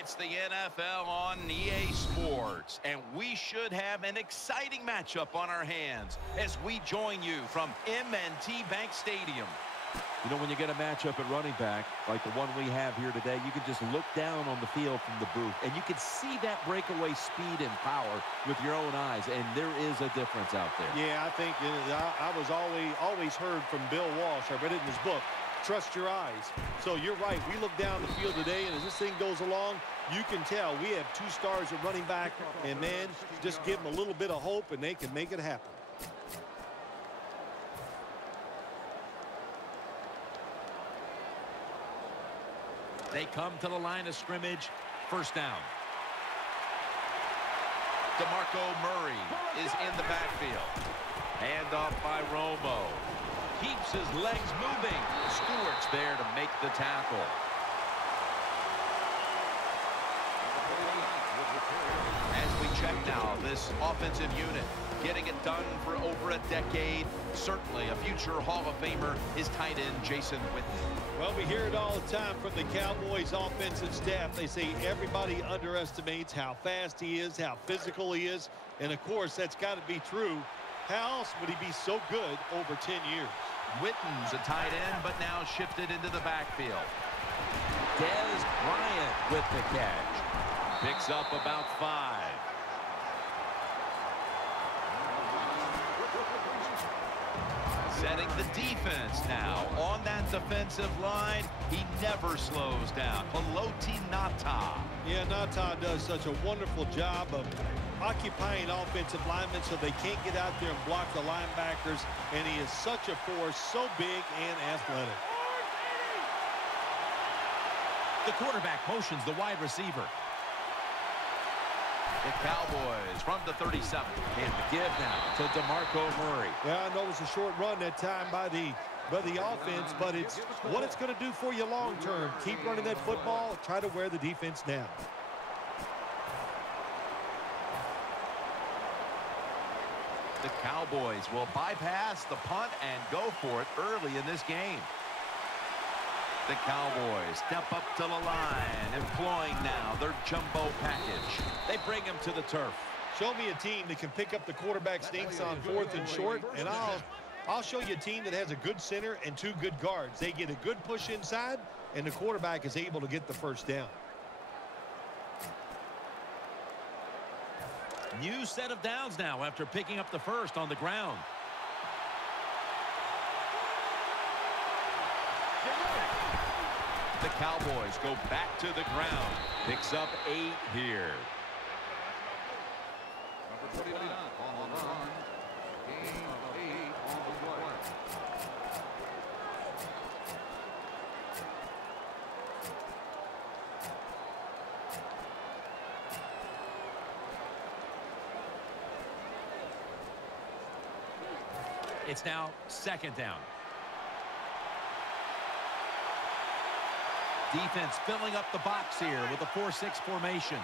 It's the NFL on EA Sports, and we should have an exciting matchup on our hands as we join you from M&T Bank Stadium. You know, when you get a matchup at running back, like the one we have here today, you can just look down on the field from the booth, and you can see that breakaway speed and power with your own eyes, and there is a difference out there. Yeah, I think I was always heard from Bill Walsh. I read it in his book. Trust your eyes. So you're right. We look down the field today, and as this thing goes along, you can tell we have two stars at running back, and, man, just give them a little bit of hope, and they can make it happen. They come to the line of scrimmage. First down. DeMarco Murray is in the backfield. Hand off by Romo. Keeps his legs moving. Stewart's there to make the tackle. As we check now, this offensive unit getting it done for over a decade. Certainly a future Hall of Famer is tight end Jason Witten. Well, we hear it all the time from the Cowboys offensive staff. They say everybody underestimates how fast he is, how physical he is. And, of course, that's got to be true. How else would he be so good over 10 years? Witten's a tight end, but now shifted into the backfield. Dez Bryant with the catch. Picks up about 5. Setting the defense now on that defensive line. He never slows down. Haloti Ngata. Yeah, Ngata does such a wonderful job of occupying offensive linemen so they can't get out there and block the linebackers. And he is such a force, so big and athletic. The quarterback motions the wide receiver. The Cowboys from the 37. And the give now to DeMarco Murray. Yeah, I know it was a short run that time by the offense, but it's what it's going to do for you long term. Keep running that football, try to wear the defense down. The Cowboys will bypass the punt and go for it early in this game. The Cowboys step up to the line, employing now their jumbo package. They bring him to the turf. Show me a team that can pick up the quarterback sneaks on 4th and short, and I'll show you a team that has a good center and 2 good guards. They get a good push inside, and the quarterback is able to get the first down. New set of downs now after picking up the first on the ground. The Cowboys go back to the ground. Picks up 8 here. Number 49 on the run. Gain of 8 on the play. It's now 2nd down. Defense filling up the box here with a 4-6 formation.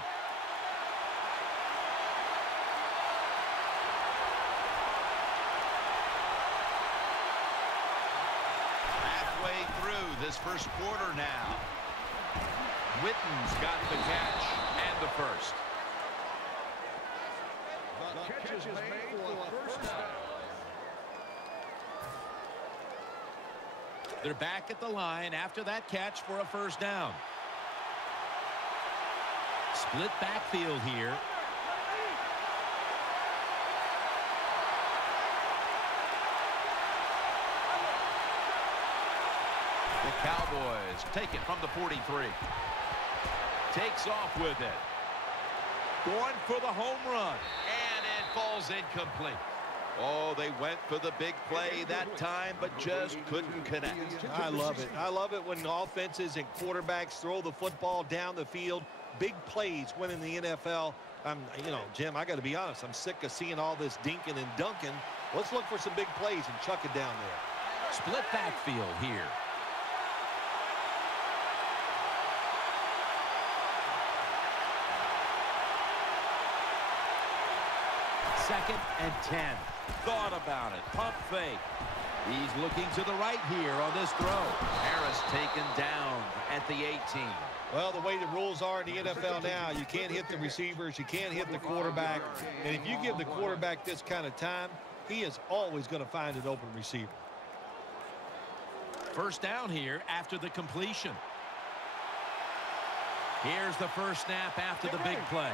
Halfway through this first quarter now. Witten's got the catch and the first. The catch is made for a first down. They're back at the line after that catch for a first down. Split backfield here. The Cowboys take it from the 43. Takes off with it. Going for the home run. And it falls incomplete. Oh, they went for the big play that time, but just couldn't connect. I love it. I love it when offenses and quarterbacks throw the football down the field. Big plays win in the NFL. Jim, I got to be honest. I'm sick of seeing all this dinking and dunking. Let's look for some big plays and chuck it down there. Split backfield here. Second and 10. Thought about it. Pump fake. He's looking to the right here on this throw. Harris taken down at the 18. Well, the way the rules are in the NFL now, you can't hit the receivers, you can't hit the quarterback. And if you give the quarterback this kind of time, he is always going to find an open receiver. First down here after the completion. Here's the first snap after the big play.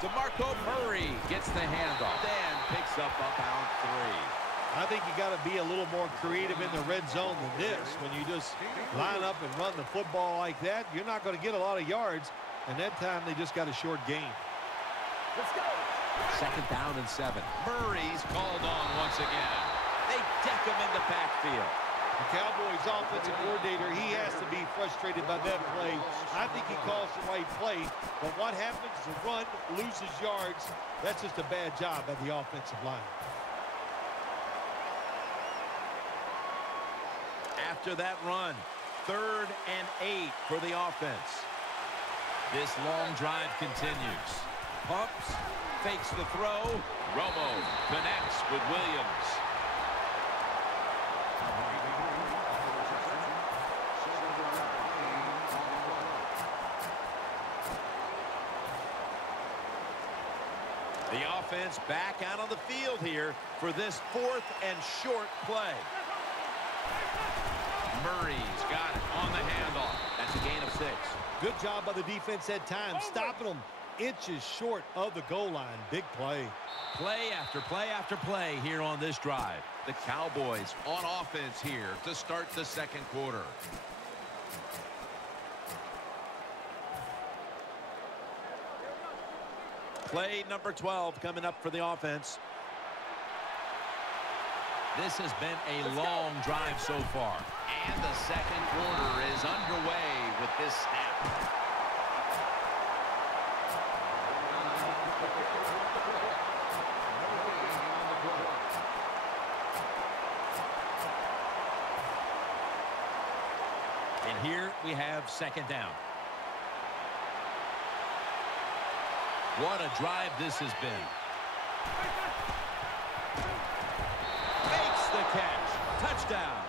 DeMarco Murray gets the handoff and picks up about 3. I think you got to be a little more creative in the red zone than this. When you just line up and run the football like that, you're not going to get a lot of yards. And that time they just got a short gain. Let's go. Second down and 7. Murray's called on once again. They deck him in the backfield. The Cowboys offensive coordinator, he has to be frustrated by that play. I think he calls the right play, but what happens is the run loses yards. That's just a bad job by the offensive line. After that run, 3rd and 8 for the offense. This long drive continues. Pumps, fakes the throw. Romo connects with Williams. The offense back out on the field here for this 4th and short play. Murray's got it on the handoff. That's a gain of 6. Good job by the defense that time, stopping them inches short of the goal line. Big play. Play after play after play here on this drive. The Cowboys on offense here to start the second quarter. Play number 12 coming up for the offense. This has been a long drive so far. And the second quarter is underway with this snap. And here we have second down. What a drive this has been. Makes the catch. Touchdown.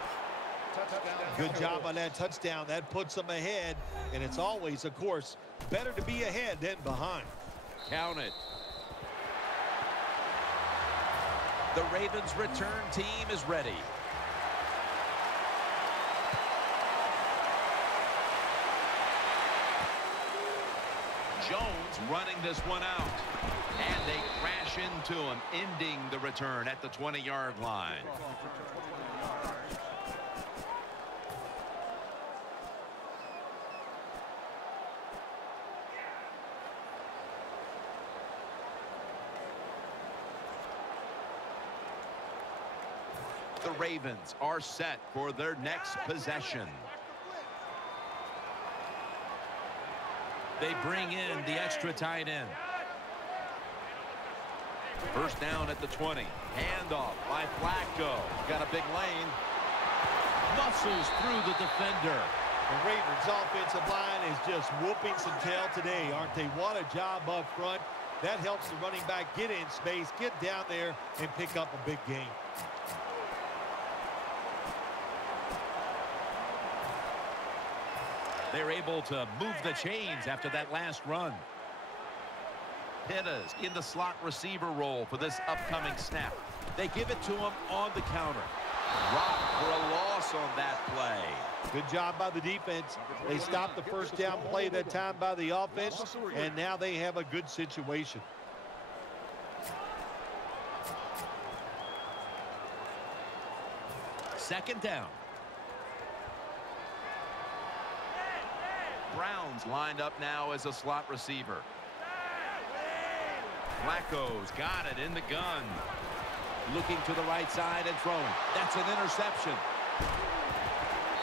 Good job on that touchdown. That puts them ahead, and it's always, of course, better to be ahead than behind. Count it. The Ravens return team is ready. Jones running this one out. And they crash into him, ending the return at the 20-yard line. The Ravens are set for their next possession. They bring in the extra tight end. First down at the 20. Handoff by Flacco. Got a big lane. Muscles through the defender. The Ravens offensive line is just whooping some tail today, aren't they? What a job up front. That helps the running back get in space, get down there, and pick up a big gain. They're able to move the chains after that last run. Pittas in the slot receiver role for this upcoming snap. They give it to him on the counter. Rock for a loss on that play. Good job by the defense. They stopped the first down play that time by the offense, and now they have a good situation. Second down. Browns lined up now as a slot receiver. Flacco's got it in the gun. Looking to the right side and throwing. That's an interception.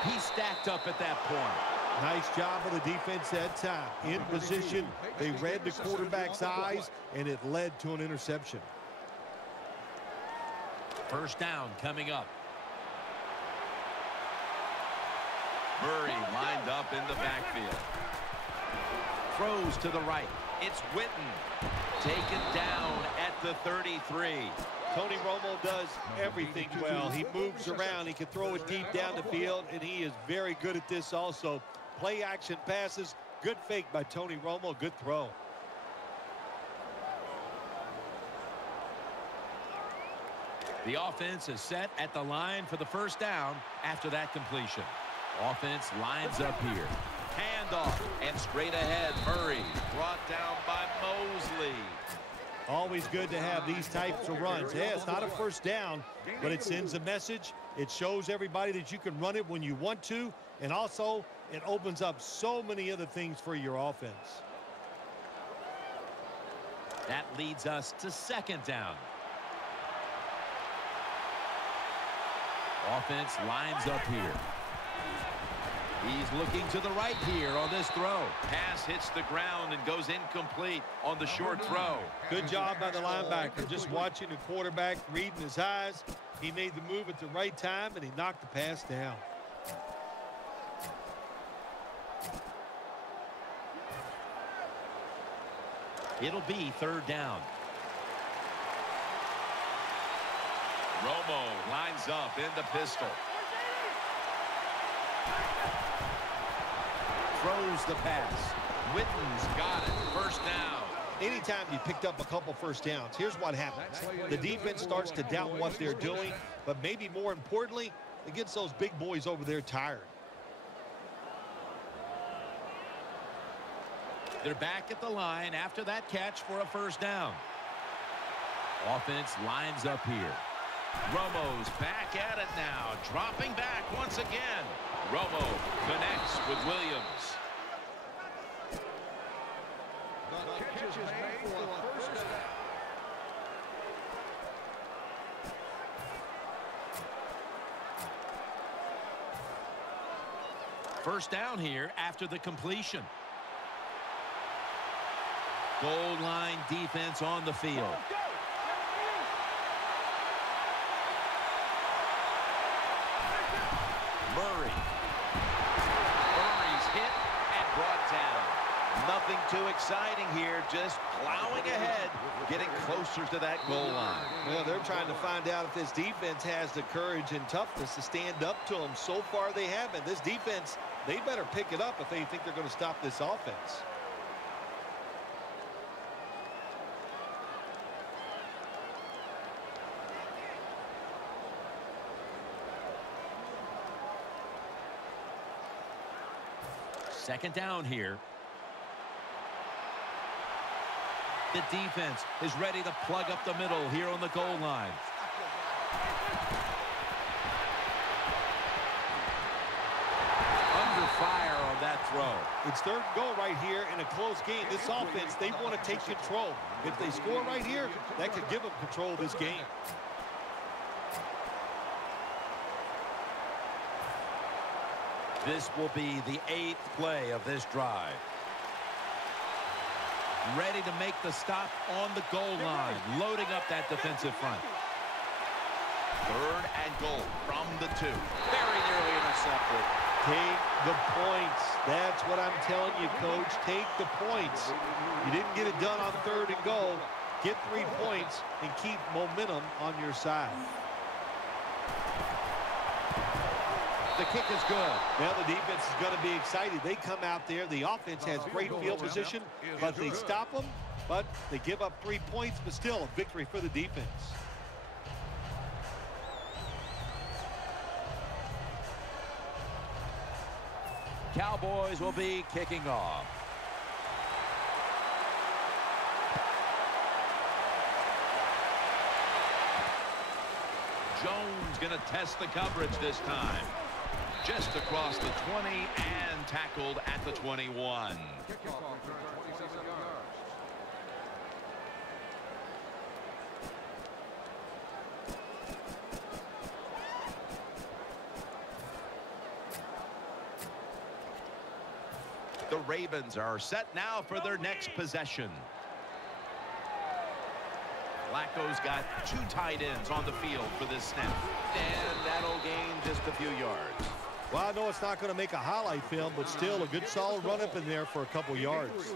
He stacked up at that point. Nice job of the defense that time. In position, they read the quarterback's eyes, and it led to an interception. First down coming up. Murray lined up in the backfield. Throws to the right. It's Witten. Taken down at the 33. Tony Romo does everything well. He moves around. He can throw it deep down the field, and he is very good at this also. Play action passes. Good fake by Tony Romo. Good throw. The offense is set at the line for the first down after that completion. Offense lines up here. Handoff and straight ahead. Murray brought down by Mosley. Always good to have these types of runs. Yeah, it's not a first down, but it sends a message. It shows everybody that you can run it when you want to, and also it opens up so many other things for your offense. That leads us to second down. Offense lines up here. He's looking to the right here on this throw. Pass hits the ground and goes incomplete on the short throw. Good job by the linebacker, just watching the quarterback, reading his eyes. He made the move at the right time, and he knocked the pass down. It'll be third down. Romo lines up in the pistol. Throws the pass. Witten's got it. First down. Anytime you picked up a couple first downs, here's what happens. The defense starts to doubt what they're doing, but maybe more importantly, it gets those big boys over there tired. They're back at the line after that catch for a first down. Offense lines up here. Romo's back at it now, dropping back once again. Romo connects with Williams. The catch is made for a first down. First down here after the completion. Goal line defense on the field. Murray's hit and brought down. Nothing too exciting here, just plowing ahead, getting closer to that goal line. Well, they're trying to find out if this defense has the courage and toughness to stand up to them. So far, they haven't. This defense, they better pick it up if they think they're going to stop this offense. Second down here. The defense is ready to plug up the middle here on the goal line. Under fire on that throw. It's third and goal right here in a close game. This offense, they want to take control. If they score right here, that could give them control of this game. This will be the 8th play of this drive. Ready to make the stop on the goal line, loading up that defensive front. Third and goal from the 2. Very nearly intercepted. Take the points. That's what I'm telling you, Coach. Take the points. You didn't get it done on third and goal. Get 3 points and keep momentum on your side. The kick is good. Well, the defense is going to be excited. They come out there. The offense has great field position, but they stop them. But they give up 3 points, but still a victory for the defense. Cowboys will be kicking off. Jones going to test the coverage this time. Just across the 20 and tackled at the 21. Kickoff return 27 yards. The Ravens are set now for their next possession. Flacco's got 2 tight ends on the field for this snap. And that'll gain just a few yards. Well, I know it's not going to make a highlight film, but still a good solid run up in there for a couple yards.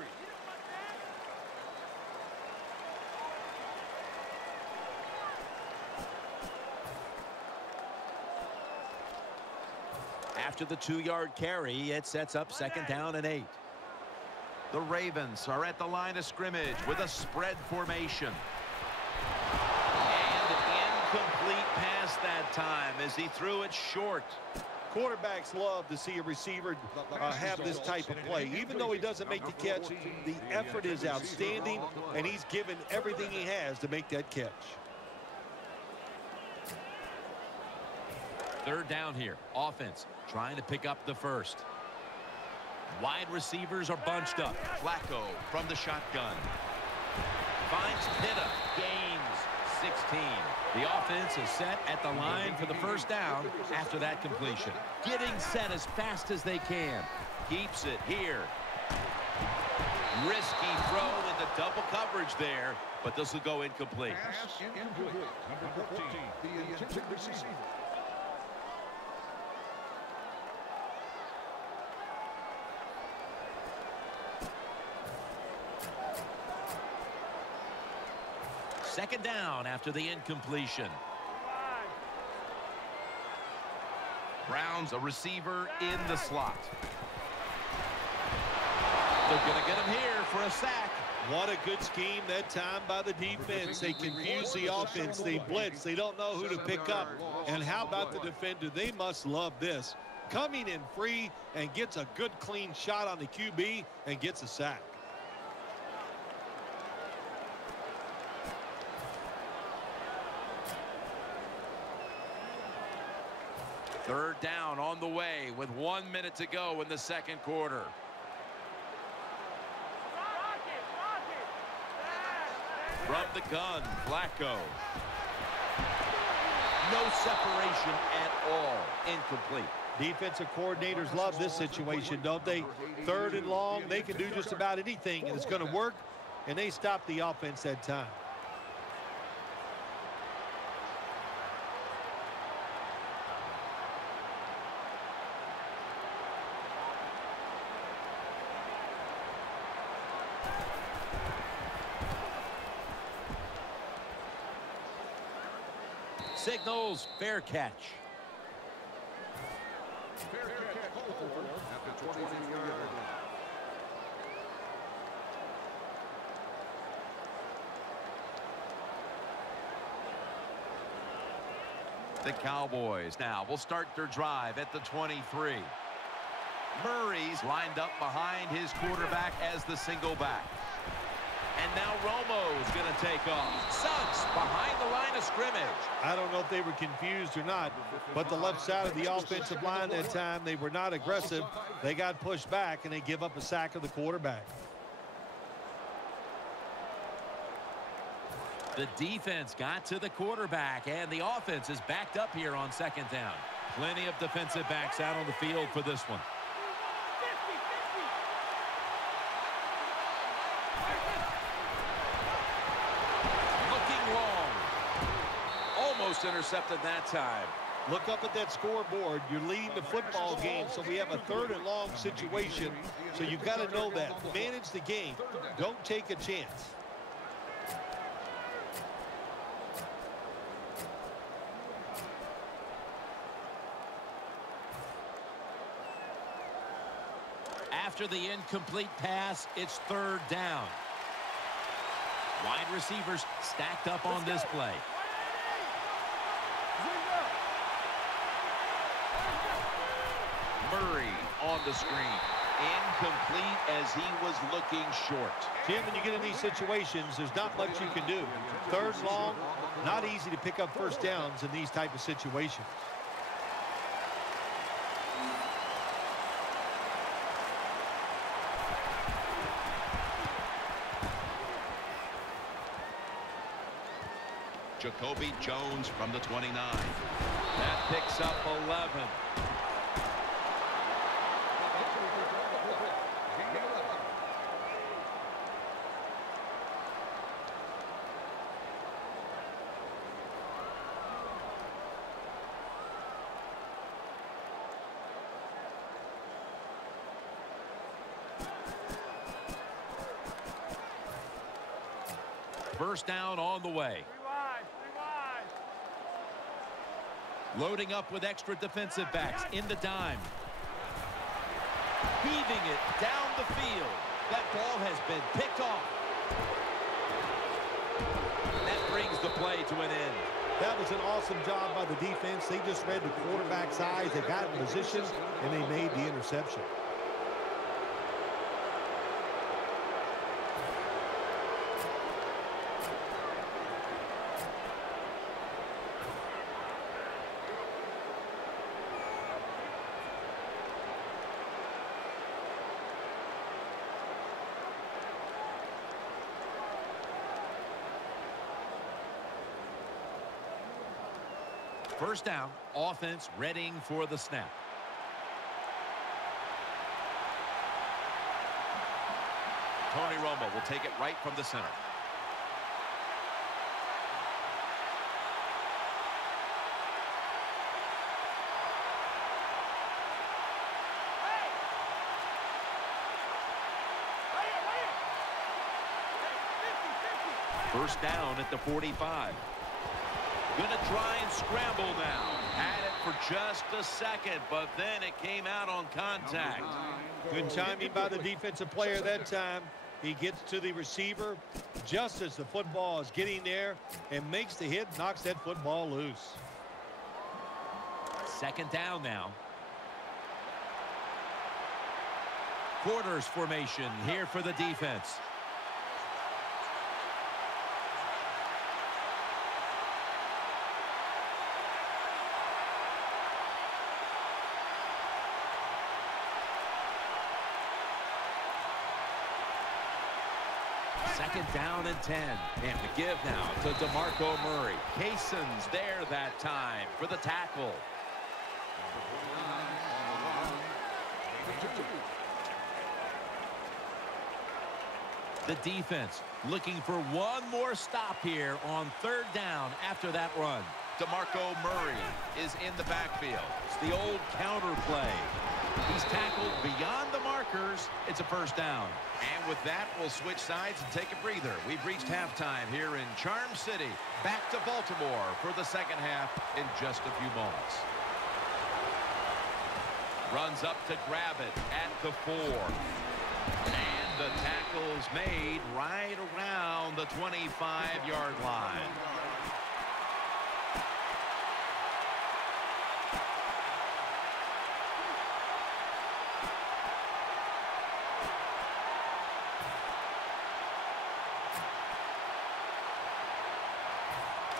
After the 2-yard carry, it sets up 2nd down and 8. The Ravens are at the line of scrimmage with a spread formation. And incomplete pass that time as he threw it short. Quarterbacks love to see a receiver have this type of play. Even though he doesn't make the catch, the effort is outstanding, and he's given everything he has to make that catch. 3rd down here. Offense trying to pick up the first. Wide receivers are bunched up. Flacco from the shotgun. Finds Pitta. Gains 16. The offense is set at the line for the 1st down after that completion. Getting set as fast as they can. Keeps it here. Risky throw into double coverage there, but this will go incomplete. Pass incomplete. Number 14, the intended receiver. Second down after the incompletion. Browns a receiver in the slot. They're going to get him here for a sack. What a good scheme that time by the defense. They confuse the offense. They blitz. They don't know who to pick up. And how about the defender? They must love this. Coming in free and gets a good clean shot on the QB and gets a sack. Third down on the way with 1 minute to go in the 2nd quarter. From the gun, Flacco. No separation at all. Incomplete. Defensive coordinators love this situation, don't they? 3rd and long, they can do just about anything, and it's going to work, and they stop the offense that time. Signals fair catch. Fair catch at the 23-yard line. The Cowboys now will start their drive at the 23. Murray's lined up behind his quarterback as the single back. And now Romo's going to take off. Suggs behind the line of scrimmage. I don't know if they were confused or not, but the left side of the offensive line that time, they were not aggressive. They got pushed back, and they give up a sack of the quarterback. The defense got to the quarterback, and the offense is backed up here on 2nd down. Plenty of defensive backs out on the field for this one. Looking long. Almost intercepted that time. Look up at that scoreboard. You're leading the football game, so we have a 3rd and long situation. So you've got to know that. Manage the game. Don't take a chance. After the incomplete pass, it's 3rd down. Wide receivers stacked up on this play. Murray on the screen. Incomplete as he was looking short. Jim, when you get in these situations, there's not much you can do. 3rd and long, not easy to pick up 1st downs in these type of situations. Jacoby Jones from the 29. That picks up 11. First down on the way. Loading up with extra defensive backs in the dime. Heaving it down the field. That ball has been picked off. That brings the play to an end. That was an awesome job by the defense. They just read the quarterback's eyes. They got in position, and they made the interception. First down, offense readying for the snap. Tony Romo will take it right from the center. First down at the 45. Going to try and scramble now. Had it for just a second, but then it came out on contact. Good timing by the defensive player that time. He gets to the receiver just as the football is getting there and makes the hit, knocks that football loose. Second down now. Quarters formation here for the defense. Second down and 10. And the give now to DeMarco Murray. Cason's there that time for the tackle. The defense looking for one more stop here on third down after that run. DeMarco Murray is in the backfield. It's the old counter play. He's tackled beyond the markers. It's a first down. And with that, we'll switch sides and take a breather. We've reached halftime here in Charm City. Back to Baltimore for the second half in just a few moments. Runs up to grab it at the 4. And the tackle's made right around the 25-yard line.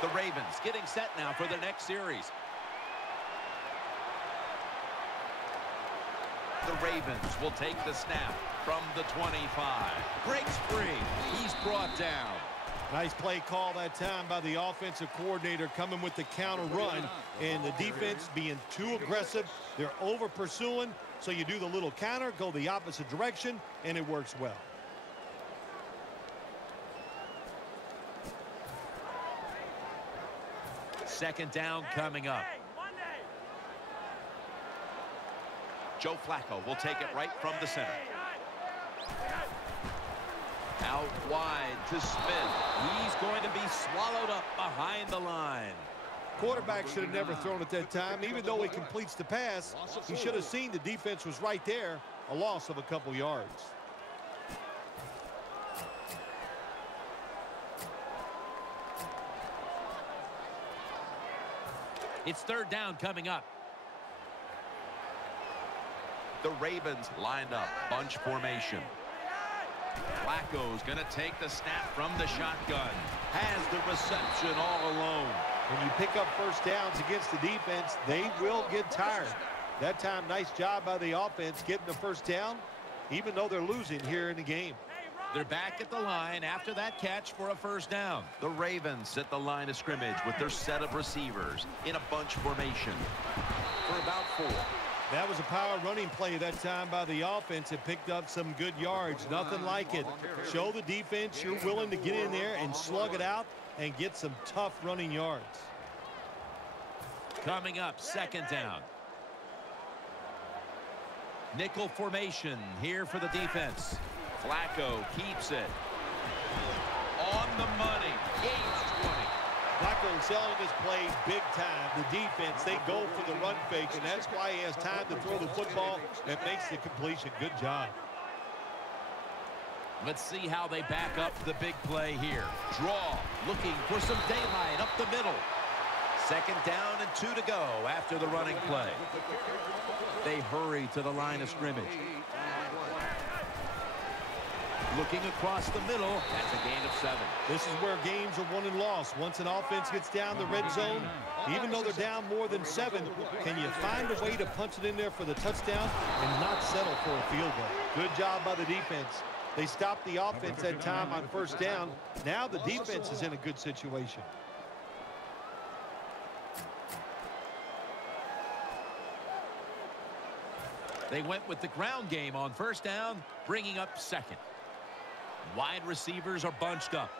The Ravens getting set now for their next series. The Ravens will take the snap from the 25. Breaks free. He's brought down. Nice play call that time by the offensive coordinator coming with the counter run. And the defense being too aggressive. They're over pursuing. So you do the little counter, go the opposite direction, and it works well. Second down coming up. Joe Flacco will take it right from the center. Out wide to Smith. He's going to be swallowed up behind the line. Quarterback should have never thrown it that time. Even though he completes the pass, he should have seen the defense was right there. A loss of a couple yards. It's third down coming up. The Ravens lined up, bunch formation. Flacco's going to take the snap from the shotgun. Has the reception all alone. When you pick up first downs against the defense, they will get tired. That time, nice job by the offense getting the first down, even though they're losing here in the game. They're back at the line after that catch for a first down. The Ravens set the line of scrimmage with their set of receivers in a bunch formation for about 4. That was a power running play that time by the offense. It picked up some good yards. Nothing like it. Show the defense you're willing to get in there and slug it out and get some tough running yards. Coming up, second down. Nickel formation here for the defense. Flacco keeps it. On the money. Gains 20. Flacco selling this play big time. The defense, they go for the run fake, and that's why he has time to throw the football and makes the completion. Good job. Let's see how they back up the big play here. Draw, looking for some daylight up the middle. Second down and 2 to go after the running play. They hurry to the line of scrimmage. Looking across the middle. That's a gain of 7. This is where games are won and lost. Once an offense gets down the red zone, even though they're down more than 7, can you find a way to punch it in there for the touchdown and not settle for a field goal? Good job by the defense. They stopped the offense that time on first down. Now the defense is in a good situation. They went with the ground game on first down, bringing up second. Wide receivers are bunched up.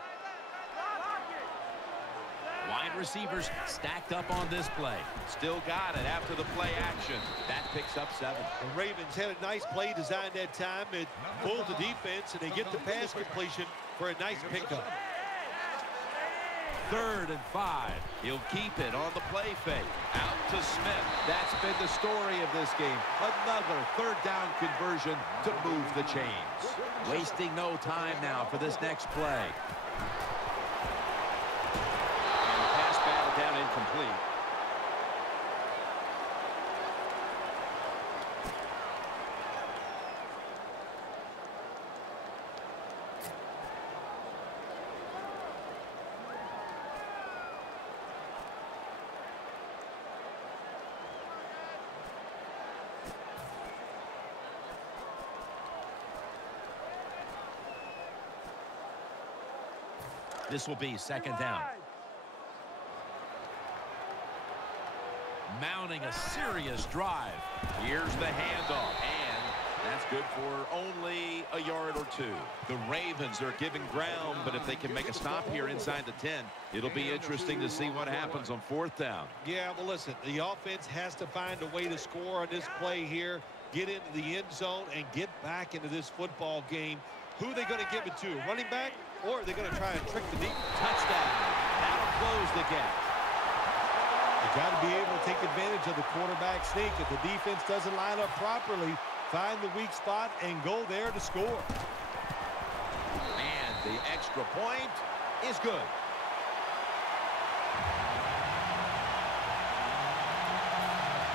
Wide receivers stacked up on this play. Still got it after the play action. That picks up 7. The Ravens had a nice play designed that time. It pulled the defense, and they get the pass completion for a nice pickup. 3rd and 5. He'll keep it on the play fake. Out to Smith. That's been the story of this game. Another 3rd down conversion to move the chains. Wasting no time now for this next play. Down incomplete. This will be 2nd down. Mounting a serious drive. Here's the handoff, and that's good for only a yard or 2. The Ravens are giving ground, but if they can make a stop here inside the 10, it'll be interesting to see what happens on 4th down. Yeah, well, listen, the offense has to find a way to score on this play here, get into the end zone, and get back into this football game. Who are they going to give it to? Running back, or are they going to try and trick the deep? Touchdown. That'll close the gap. You got to be able to take advantage of the quarterback sneak. If the defense doesn't line up properly, find the weak spot and go there to score. And the extra point is good.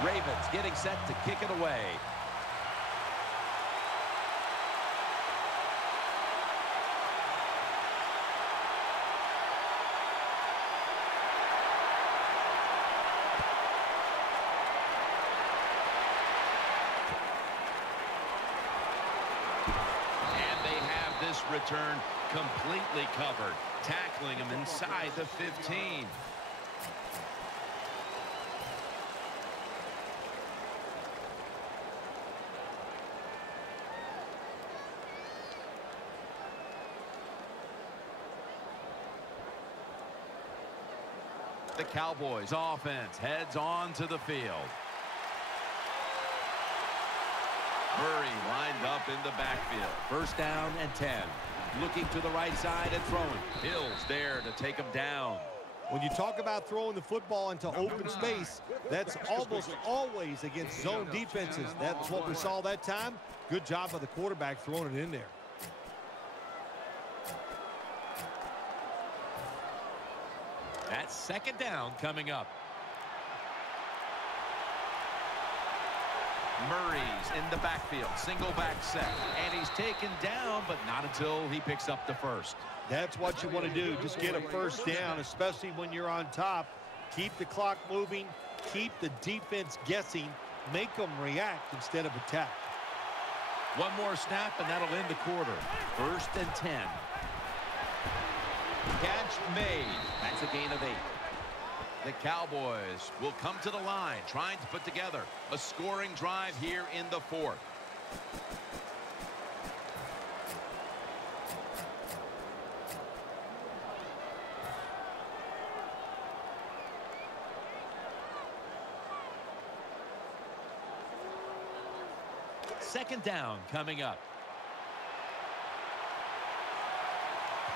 Ravens getting set to kick it away. Return completely covered, tackling him inside the 15. The Cowboys offense heads on to the field. Murray lined up in the backfield. 1st down and 10. Looking to the right side and throwing. Hill's there to take him down. When you talk about throwing the football into open space, that's almost always against zone defenses. That's what we saw that time. Good job by the quarterback throwing it in there. That's 2nd down coming up. Murray's in the backfield, single back set, and he's taken down, but not until he picks up the 1st. That's what you want to do. Just get a 1st down, especially when you're on top. Keep the clock moving, keep the defense guessing, make them react instead of attack. One more snap, and that'll end the quarter. 1st and 10. Catch made. That's a gain of 8. The Cowboys will come to the line, trying to put together a scoring drive here in the 4th. Second down coming up.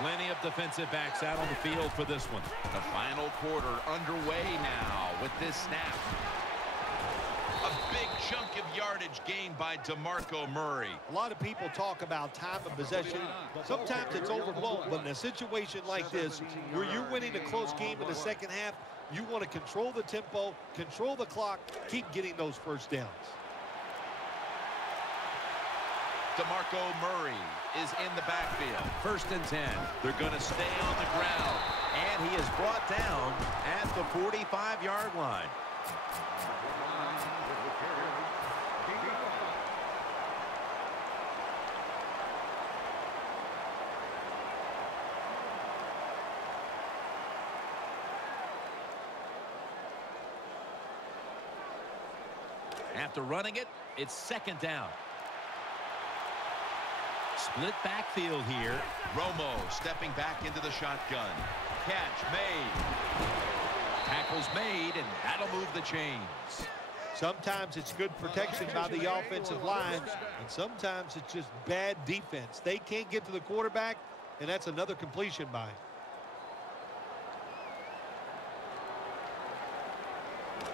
Plenty of defensive backs out on the field for this one. The final quarter underway now with this snap. A big chunk of yardage gained by DeMarco Murray. A lot of people talk about time of possession. Sometimes it's overblown, but in a situation like this, where you're winning a close game in the second half, you want to control the tempo, control the clock, keep getting those first downs. DeMarco Murray is in the backfield. 1st and 10. They're going to stay on the ground. And he is brought down at the 45-yard line. After running it, it's 2nd down. Split backfield here. Romo stepping back into the shotgun. Catch made. Tackles made, and that'll move the chains. Sometimes it's good protection by the offensive line, and sometimes it's just bad defense. They can't get to the quarterback, and that's another completion by him.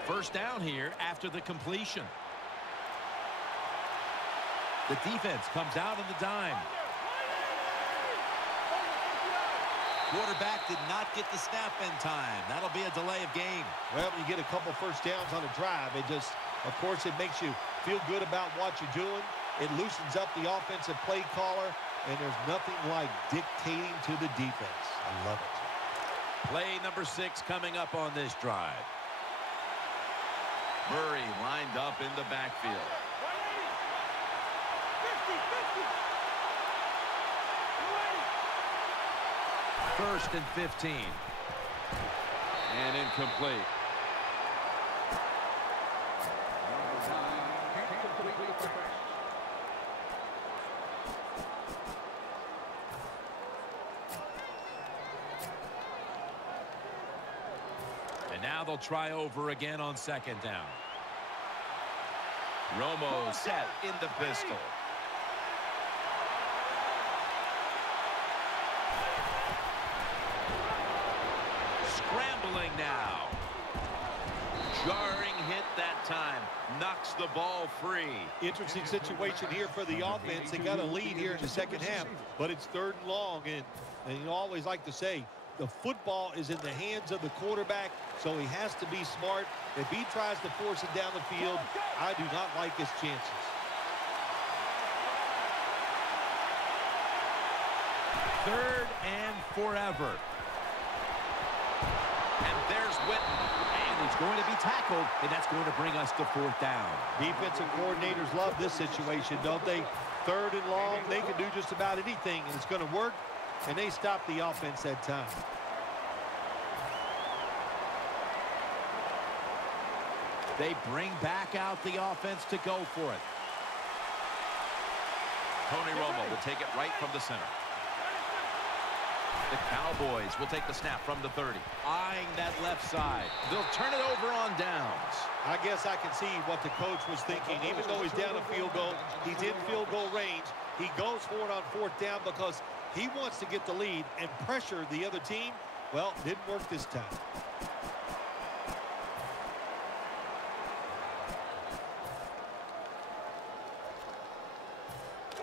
1st down here after the completion. The defense comes out on the dime. Quarterback did not get the snap in time. That'll be a delay of game. Well, when you get a couple first downs on a drive, it just, of course, it makes you feel good about what you're doing. It loosens up the offensive play caller, and there's nothing like dictating to the defense. I love it. Play number 6 coming up on this drive. Murray lined up in the backfield. 1st and 15. And incomplete. And now they'll try over again on 2nd down. Romo set in the pistol. Scrambling now. Jarring hit that time. Knocks the ball free. Interesting situation here for the offense. They got a lead here in the second half, but it's 3rd and long. And you always like to say, the football is in the hands of the quarterback, so he has to be smart. If he tries to force it down the field, I do not like his chances. 3rd and forever. And there's Witten. And he's going to be tackled, and that's going to bring us to 4th down. Defensive coordinators love this situation, don't they? 3rd and long, they can do just about anything, and it's going to work, and they stop the offense that time. They bring back out the offense to go for it. Tony Romo will take it right from the center. The Cowboys will take the snap from the 30. Eyeing that left side. They'll turn it over on downs. I guess I can see what the coach was thinking. Even though he's down a field goal, he's in field goal range. He goes for it on 4th down because he wants to get the lead and pressure the other team. Well, it didn't work this time.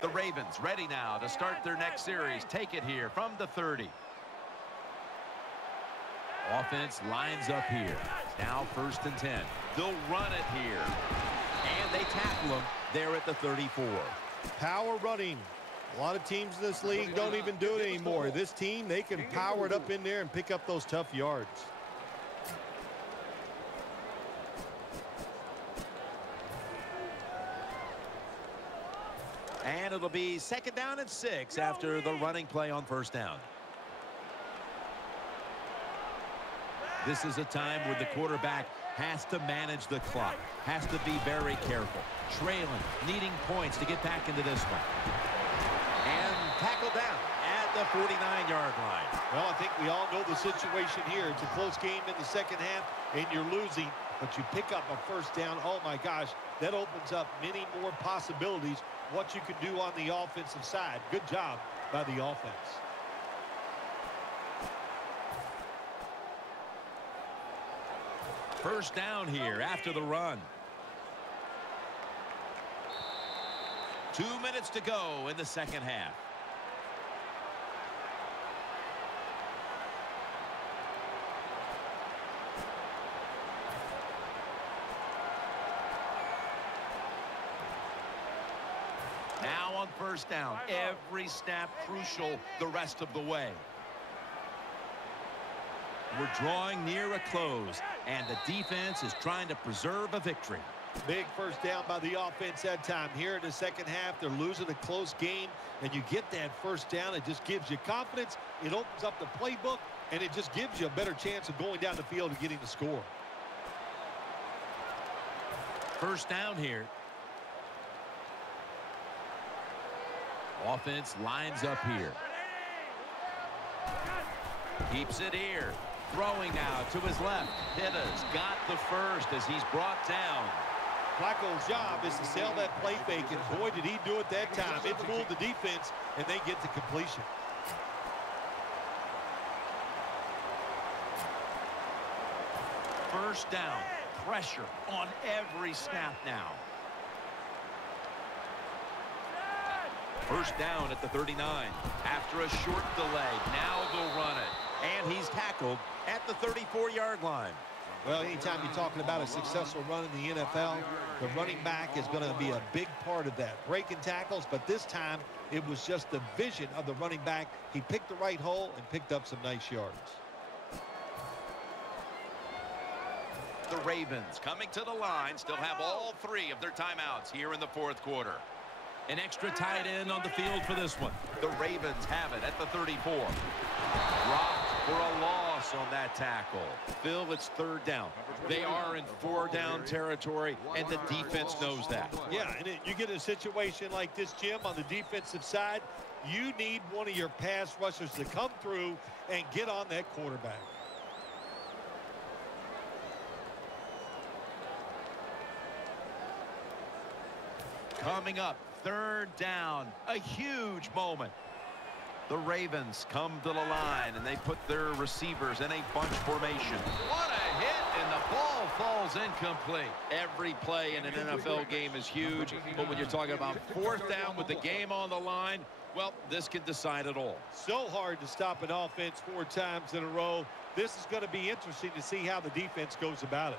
The Ravens ready now to start their next series. Take it here from the 30. Offense lines up here. Now 1st and 10. They'll run it here. And they tackle him there at the 34. Power running. A lot of teams in this league don't even do it anymore. This team, they can power it up in there and pick up those tough yards. And it'll be 2nd down and 6 after the running play on 1st down. This is a time where the quarterback has to manage the clock, has to be very careful, trailing, needing points to get back into this one. And tackled down at the 49-yard line. Well, I think we all know the situation here. It's a close game in the second half, and you're losing, but you pick up a 1st down. Oh, my gosh, that opens up many more possibilities what you can do on the offensive side. Good job by the offense. First down here after the run. 2 minutes to go in the second half. Now on first down, every snap crucial the rest of the way. We're drawing near a close, and the defense is trying to preserve a victory. Big first down by the offense that time. Here in the second half, they're losing a close game, and you get that first down. It just gives you confidence. It opens up the playbook, and it just gives you a better chance of going down the field and getting the score. First down here. Offense lines up here. Keeps it here. Throwing now to his left. Pittas got the first as he's brought down. Flacco's job is to sell that play fake, and boy, did he do it that time. It fooled the defense, and they get the completion. First down. Pressure on every snap now. First down at the 39. After a short delay, now they'll run it. And he's tackled at the 34-yard line. Well, anytime you're talking about a successful run in the NFL, the running back is going to be a big part of that. Breaking tackles, but this time it was just the vision of the running back. He picked the right hole and picked up some nice yards. The Ravens coming to the line still have all 3 of their timeouts here in the fourth quarter. An extra tight end on the field for this one. The Ravens have it at the 34. Rocked for a loss on that tackle. Phil, it's third down. They are in 4-down territory, and the defense knows that. Yeah, and you get a situation like this, Jim, on the defensive side, you need one of your pass rushers to come through and get on that quarterback. Coming up, third down, a huge moment. The Ravens come to the line, and they put their receivers in a bunch formation. What a hit, and the ball falls incomplete. Every play in an NFL game is huge, but when you're talking about fourth down with the game on the line, well, this can decide it all. So hard to stop an offense 4 times in a row. This is going to be interesting to see how the defense goes about it.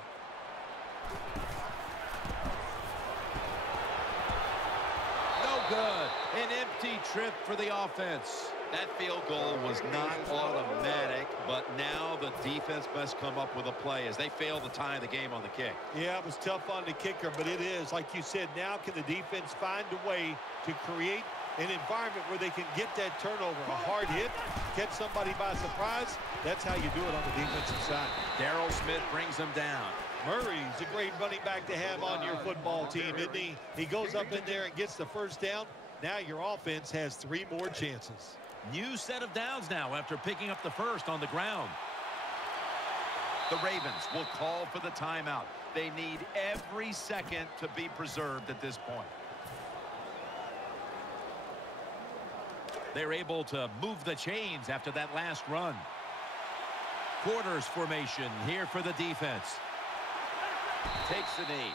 Good. An empty trip for the offense. That field goal was not automatic, but now the defense must come up with a play as they fail to tie the game on the kick. Yeah, it was tough on the kicker, but it is, like you said, now can the defense find a way to create an environment where they can get that turnover, a hard hit, catch somebody by surprise. That's how you do it on the defensive side. Darrell Smith brings them down. Murray's a great running back to have on your football team, isn't he? He goes up in there and gets the first down. Now your offense has 3 more chances. New set of downs now after picking up the first on the ground. The Ravens will call for the timeout. They need every second to be preserved at this point. They're able to move the chains after that last run. Quarters formation here for the defense. Takes the knee.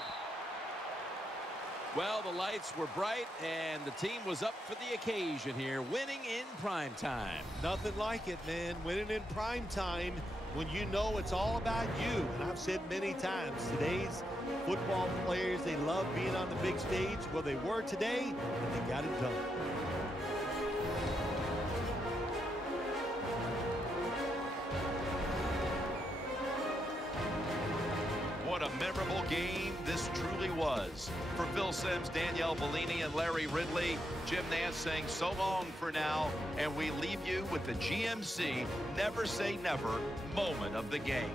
Well, the lights were bright, and the team was up for the occasion here, winning in prime time. Nothing like it, man. Winning in prime time when you know it's all about you. And I've said many times, today's football players, they love being on the big stage. Well, they were today, and they got it done. What a memorable game this truly was. For Phil Simms, Danielle Bellini, and Larry Ridley, Jim Nantz saying so long for now, and we leave you with the GMC Never Say Never moment of the game.